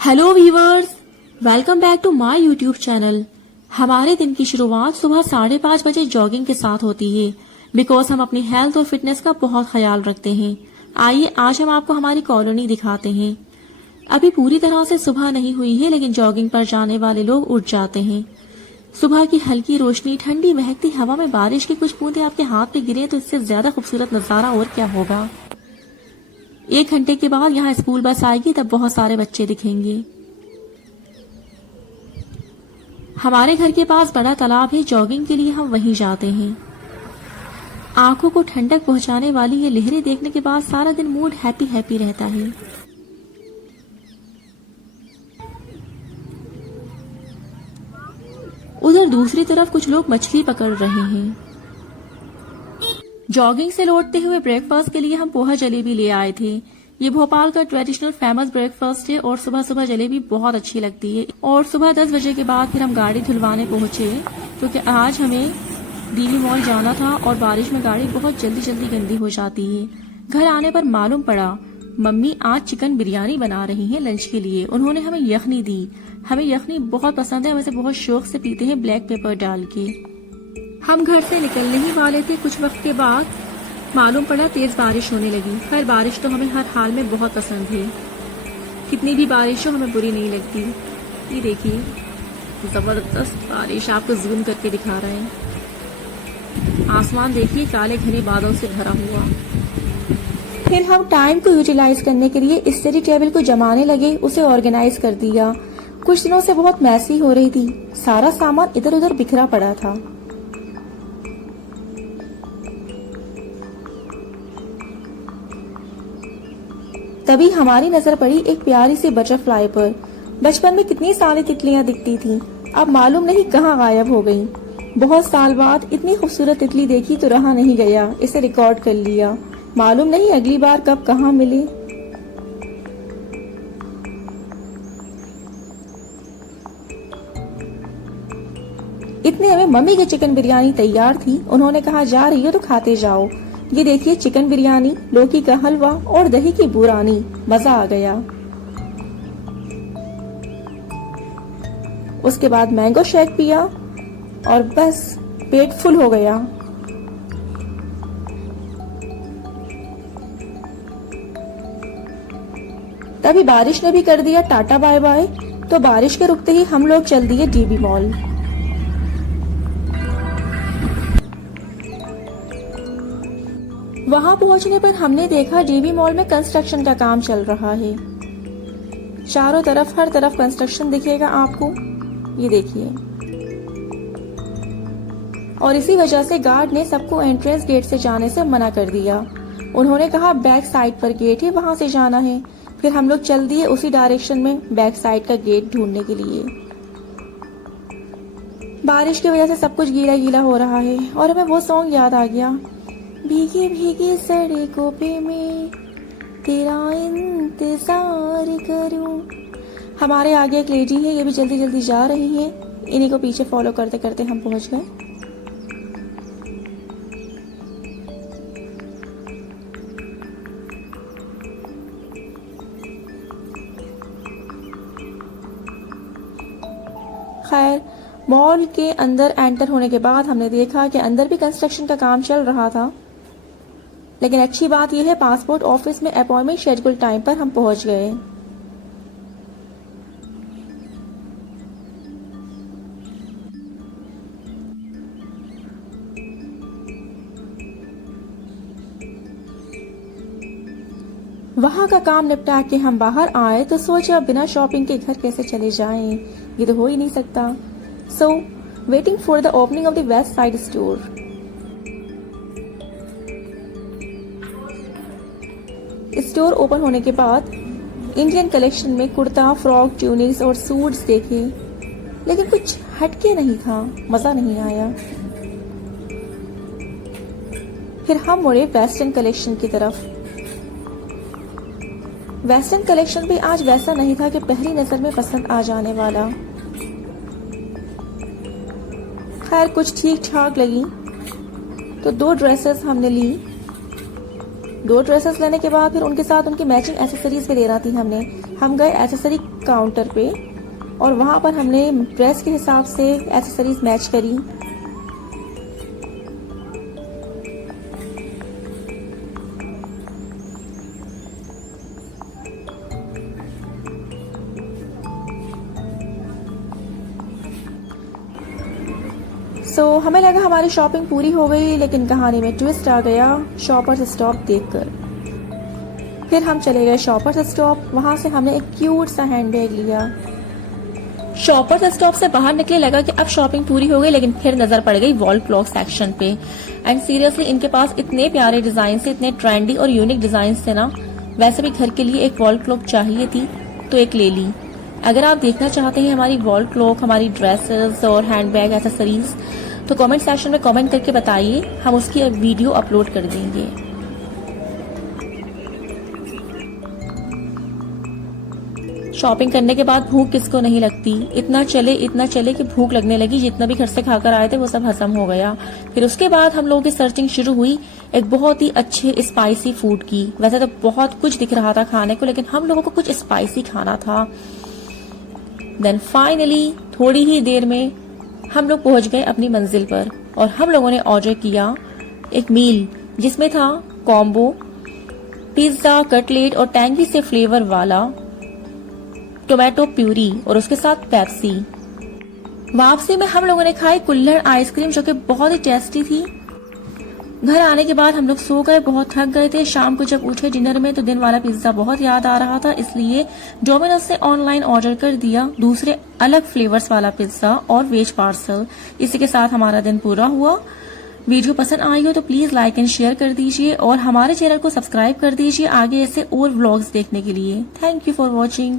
Hello viewers, welcome back to my YouTube channel. हमारे दिन की शुरुआत सुबह 5:30 बजे जॉगिंग के साथ होती है बिकॉज हम अपनी हेल्थ और फिटनेस का बहुत ख्याल रखते हैं। आइए आज हम आपको हमारी कॉलोनी दिखाते हैं। अभी पूरी तरह से सुबह नहीं हुई है लेकिन जॉगिंग पर जाने वाले लोग उठ जाते हैं। सुबह की हल्की रोशनी, ठंडी महकती हवा में बारिश की कुछ बूंदें आपके हाथ पे गिरे तो इससे ज्यादा खूबसूरत नजारा और क्या होगा। 1 घंटे के बाद यहाँ स्कूल बस आएगी, तब बहुत सारे बच्चे दिखेंगे। हमारे घर के पास बड़ा तालाब है, जॉगिंग के लिए हम वहीं जाते हैं। आंखों को ठंडक पहुंचाने वाली ये लहरें देखने के बाद सारा दिन मूड हैप्पी हैप्पी रहता है। उधर दूसरी तरफ कुछ लोग मछली पकड़ रहे हैं। जॉगिंग से लौटते हुए ब्रेकफास्ट के लिए हम पोहा जलेबी ले आए थे। ये भोपाल का ट्रेडिशनल फेमस ब्रेकफास्ट है और सुबह सुबह जलेबी बहुत अच्छी लगती है। और सुबह 10 बजे के बाद फिर हम गाड़ी धुलवाने पहुंचे क्योंकि आज हमें डीवी मॉल जाना था और बारिश में गाड़ी बहुत जल्दी जल्दी गंदी हो जाती है। घर आने पर मालूम पड़ा मम्मी आज चिकन बिरयानी बना रही हैं लंच के लिए। उन्होंने हमें यखनी दी। हमें यखनी बहुत पसंद है, वैसे बहुत शौक से पीते हैं ब्लैक पेपर डाल के। हम घर से निकलने ही वाले थे, कुछ वक्त के बाद मालूम पड़ा तेज बारिश होने लगी। खैर बारिश तो हमें हर हाल में बहुत पसंद है, कितनी भी बारिश हो हमें बुरी नहीं लगती। ये देखिए जबरदस्त बारिश आपको जूम करके दिखा रहे हैं। आसमान देखिए काले घने बादलों से भरा हुआ। फिर हम टाइम को यूटिलाइज करने के लिए स्टडी टेबल को जमाने लगे, उसे ऑर्गेनाइज कर दिया। कुछ दिनों से बहुत मैसी हो रही थी, सारा सामान इधर उधर बिखरा पड़ा था। तभी हमारी नजर पड़ी एक प्यारी सी बटरफ्लाई पर। बचपन में कितनी सारी तितलियां दिखती थीं, अब मालूम नहीं कहाँ गायब हो गईं। बहुत साल बाद इतनी खूबसूरत तितली देखी तो रहा नहीं गया, इसे रिकॉर्ड कर लिया। मालूम नहीं अगली बार कब कहाँ मिले। इतने में मम्मी की चिकन बिरयानी तैयार थी। उन्होंने कहा जा रही हो तो खाते जाओ। ये देखिए चिकन बिरयानी, लौकी का हलवा और दही की बुरानी, मजा आ गया। उसके बाद मैंगो शेक पिया और बस पेट फुल हो गया। तभी बारिश ने भी कर दिया टाटा बाय बाय, तो बारिश के रुकते ही हम लोग चल दिए डीबी मॉल। वहां पहुंचने पर हमने देखा डीबी मॉल में कंस्ट्रक्शन का काम चल रहा है। चारों तरफ हर तरफ कंस्ट्रक्शन दिखेगा आपको, ये देखिए। और इसी वजह से गार्ड ने सबको एंट्रेंस गेट से जाने से मना कर दिया। उन्होंने कहा बैक साइड पर गेट है, वहां से जाना है। फिर हम लोग चल दिए उसी डायरेक्शन में बैक साइड का गेट ढूंढने के लिए। बारिश की वजह से सब कुछ गीला गीला हो रहा है और हमें वो सॉन्ग याद आ गया, भीगी भीगी सड़कों पे मैं तेरा इंतजार करूं। हमारे आगे एक लेडी है, ये भी जल्दी जल्दी जा रही है। इन्हीं को पीछे फॉलो करते करते हम पहुंच गए। खैर मॉल के अंदर एंटर होने के बाद हमने देखा कि अंदर भी कंस्ट्रक्शन का काम चल रहा था, लेकिन अच्छी बात यह है पासपोर्ट ऑफिस में अपॉइंटमेंट शेड्यूल टाइम पर हम पहुंच गए। वहां का काम निपटा के हम बाहर आए तो सोचा बिना शॉपिंग के घर कैसे चले जाएं, ये तो हो ही नहीं सकता। So waiting for the opening of the west side store. Store open होने के बाद इंडियन कलेक्शन में कुर्ता, फ्रॉक, ट्यूनिक्स और सूट्स देखे, लेकिन कुछ हटके नहीं था, मजा नहीं आया। फिर हम मुड़े वेस्टर्न कलेक्शन की तरफ। वेस्टर्न कलेक्शन भी आज वैसा नहीं था कि पहली नजर में पसंद आ जाने वाला। खैर कुछ ठीक ठाक लगी तो 2 ड्रेसेस हमने ली। 2 ड्रेसेस लेने के बाद फिर उनके साथ उनकी मैचिंग एसेसरीज भी लेना थी हमने। हम गए एसेसरी काउंटर पे और वहाँ पर हमने ड्रेस के हिसाब से एसेसरीज मैच करी। हमें लगा हमारी शॉपिंग पूरी हो गई, लेकिन कहानी में ट्विस्ट आ गया शॉपर्स स्टॉप देखकर। फिर हम चले गए शॉपर्स स्टॉप। वहां से हमने एक क्यूट सा हैंडबैग लिया। शॉपर्स स्टॉप से बाहर निकले लगा कि अब शॉपिंग पूरी हो गई, लेकिन फिर नजर पड़ गई वॉल क्लॉक सेक्शन पे। एंड सीरियसली इनके पास इतने प्यारे डिजाइन थे, इतने ट्रेंडी और यूनिक डिजाइन थे ना। वैसे भी घर के लिए एक वॉल क्लॉक चाहिए थी तो एक ले ली। अगर आप देखना चाहते हैं हमारी वॉल क्लॉक, हमारी ड्रेसेस और हैंडबैग एक्सेसरीज, तो कमेंट सेक्शन में कमेंट करके बताइए, हम उसकी वीडियो अपलोड कर देंगे। शॉपिंग करने के बाद भूख किसको नहीं लगती। इतना चले कि भूख लगने लगी। जितना भी घर से खाकर आए थे वो सब हजम हो गया। फिर उसके बाद हम लोगों की सर्चिंग शुरू हुई एक बहुत ही अच्छे स्पाइसी फूड की। वैसे तो बहुत कुछ दिख रहा था खाने को, लेकिन हम लोगों को कुछ स्पाइसी खाना था। देन फाइनली थोड़ी ही देर में हम लोग पहुंच गए अपनी मंजिल पर और हम लोगों ने ऑर्डर किया एक मील जिसमें था कॉम्बो पिज्जा, कटलेट और टैंगी से फ्लेवर वाला टोमेटो प्यूरी और उसके साथ पेप्सी। वापसी में हम लोगों ने खाई कुल्हड़ आइसक्रीम जो कि बहुत ही टेस्टी थी। घर आने के बाद हम लोग सो गए, बहुत थक गए थे। शाम को जब उठे डिनर में तो दिन वाला पिज्जा बहुत याद आ रहा था, इसलिए डोमिनोज से ऑनलाइन ऑर्डर कर दिया दूसरे अलग फ्लेवर्स वाला पिज्जा और वेज पार्सल। इसी के साथ हमारा दिन पूरा हुआ। वीडियो पसंद आई हो तो प्लीज लाइक एंड शेयर कर दीजिए और हमारे चैनल को सब्सक्राइब कर दीजिए आगे ऐसे और व्लॉग्स देखने के लिए। Thank you for watching.